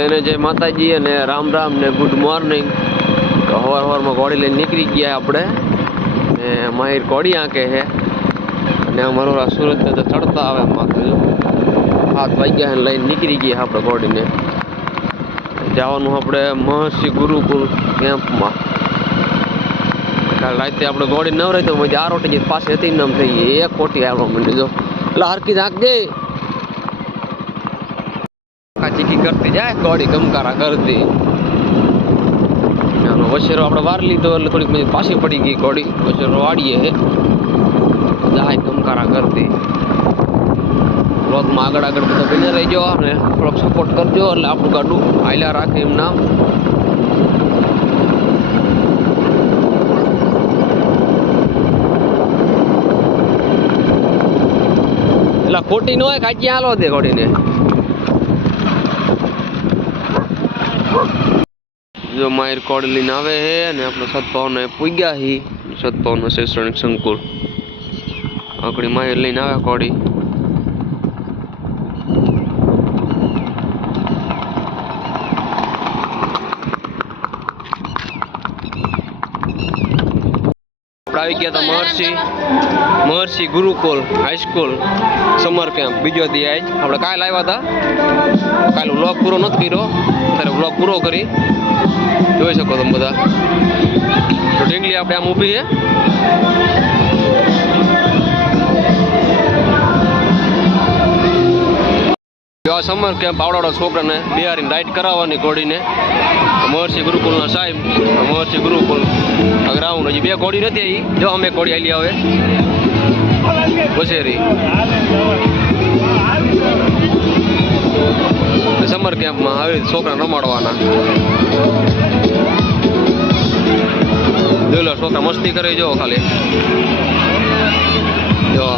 એને જય માતાજી અને રામ રામ ને ગુડ મોર્નિંગ તો હવાર હવારમાં ઘોડી લઈને નીકળી ગયા આપણે. ને માહિર ઘોડી આંકે છે. અને અમારો આ સુરત તો ચડતા આવે માથે જો. હાથ વાગ્યા ને લઈને નીકળી ગયા આપણે ઘોડીને જવાનું આપણે મહર્ષિ ગુરુકુલ કેમ્પમાં. કાલ રાતે આપણે ઘોડી નવરાઈ તો મજા આ રોટી પાસે હતી નામ થઈ ગઈ. એક કોટી આવવા માંડી જો. એટલે હરકી આંક દે આ ચીકી કરતી જાય ઘોડી ગમકારા કરતી. આનો વછેરો આપણે વાર લીધો એટલે થોડીક પછી પાછી પડી ગઈ ઘોડી. વછેરો વાડીએ જાય ગમકારા કરતી. બ્લોગમાં આગળ આગળ બધા બન્યા રહેજો અને થોડોક સપોર્ટ કરજો એટલે આપણું ગાડું હાલ્યા રાખે એમ નામ. એટલે ખોટી ન હોય કાચી હાલો દે ઘોડીને. જો માયર કોડ લઈને આવે હે અને આપણે સદભાવના પૂગ્યા હી. સત્તાવન શૈક્ષણિક સંકુલ. આપણી માયર લઈને આવે કોડી. આવી ગયા હતા Maharshi Maharshi Gurukul high school summer camp બીજો દી આપણે કાલ આવ્યા હતા કાલે વ્લોગ પૂરો નથી કર્યો. ત્યારે વ્લોગ પૂરો કરી. જોઈ શકો તમે બધા. તો ઢીંગલી આપણે આમ ઊભી છે. આ સમર કેમ્પ આવડાવડા છોકરાને બિહારીને રાઈડ કરાવવાની ઘોડીને મહર્ષિ ગુરુકુલના સાહેબ મહર્ષિ ગુરુકુલ ગ્રાઉન્ડ હજી બે ઘોડી નથી આવી. જો અમે ઘોડી આવી આવે. બસેરી સમર કેમ્પમાં આવી છોકરા રમાડવાના જોઈ લો છોકરા મસ્તી કરી જો ખાલી. જો.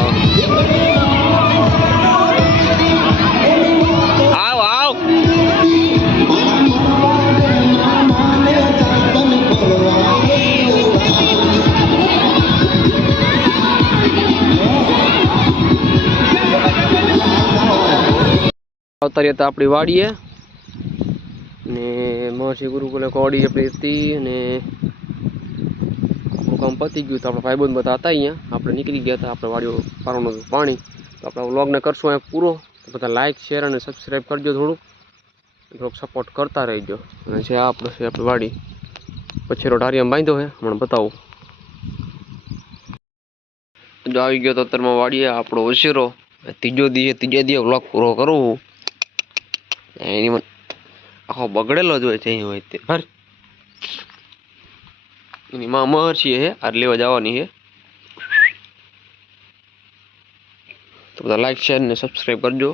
આવતા હતા આપણી વાડીએ. ને મહર્ષિ ગુરુકુલે કોડી આપણી હતી અને કામ પતી ગયું તો આપણા ભાઈબંધ બધા હતા અહીંયા. આપણે નીકળી ગયા હતા, આપણે વાડીઓ પારવાનું પાણી. તો આપણે વ્લોગને કરશું અહીંયા પૂરો. બધા લાઇક શેર અને સબસ્ક્રાઈબ કરજો થોડુંક. થોડોક સપોર્ટ કરતા રહીજો. અને છે આપણે છે આપણી વાડી. પછી રોઢારીયામાં બાંધ્યો છે, હમણાં બતાવું. જો આવી ગયો તો અત્યારમાં વાડીએ આપણો ઉશેરો ત્રીજો દિવસે ત્રીજા દિવસે વ્લોગ પૂરો કરવું એની આખો બગડેલો જ હોય છે અહીં હોય તે. હર એની માં છીએ હે આર લેવા જવાની છે તો બધા લાઈક શેર ને સબસ્ક્રાઈબ કરજો.